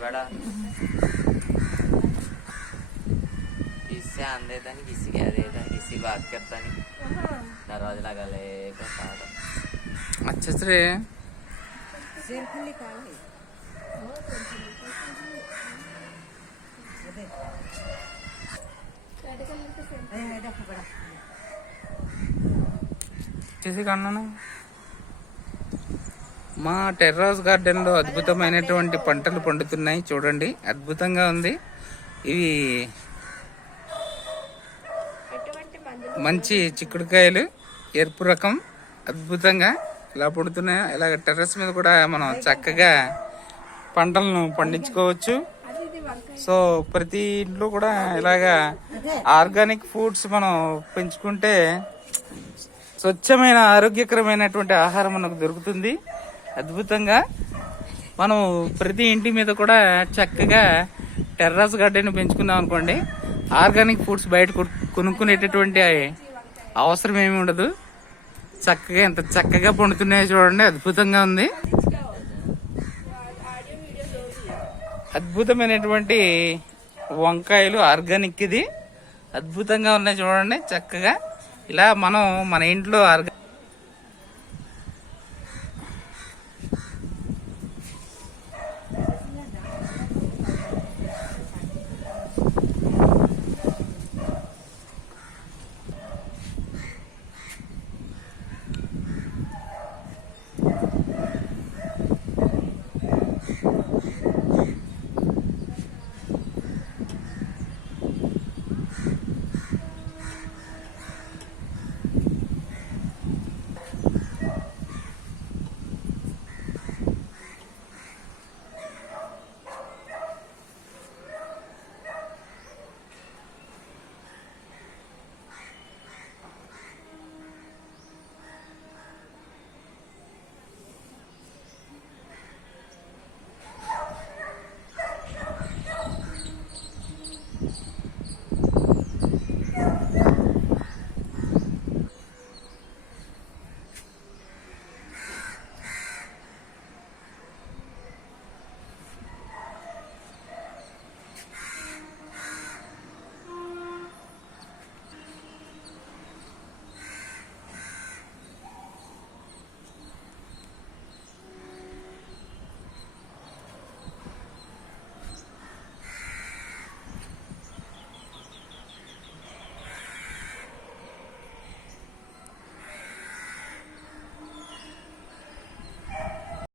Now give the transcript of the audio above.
बड़ा किससे आन देता नहीं किसी कह देता नहीं किसी बात करता नहीं दरवाज़ा लगा ले अच्छे से रे कैसे करना ना। మా టెర్రాస్ గార్డెన్లో అద్భుతమైనటువంటి పంటలు పండుతున్నాయి. చూడండి అద్భుతంగా ఉంది. ఇవి మంచి చిక్కుడుకాయలు ఎరుపు రకం అద్భుతంగా ఇలా పండుతున్నాయి ఇలాగ టెర్రస్ మీద కూడా మనం చక్కగా పంటలను పండించుకోవచ్చు. సో ప్రతి ఇంట్లో కూడా ఇలాగా ఆర్గానిక్ ఫుడ్స్ మనం పెంచుకుంటే స్వచ్ఛమైన ఆరోగ్యకరమైనటువంటి ఆహారం మనకు దొరుకుతుంది. అద్భుతంగా. మనం ప్రతి ఇంటి మీద కూడా చక్కగా టెర్రస్ గార్డెన్ పెంచుకుందాం అనుకోండి. ఆర్గానిక్ ఫుడ్స్ బయట కొను- కొనుక్కునేటటువంటి అవసరం ఏమి ఉండదు. చక్కగా ఎంత చక్కగా పండుతున్నాయో చూడండి. అద్భుతంగా ఉంది. అద్భుతమైనటువంటి వంకాయలు ఆర్గానిక్ ఇది. అద్భుతంగా ఉన్నాయి చూడండి. చక్కగా ఇలా మనం మన ఇంట్లో ఆర్గా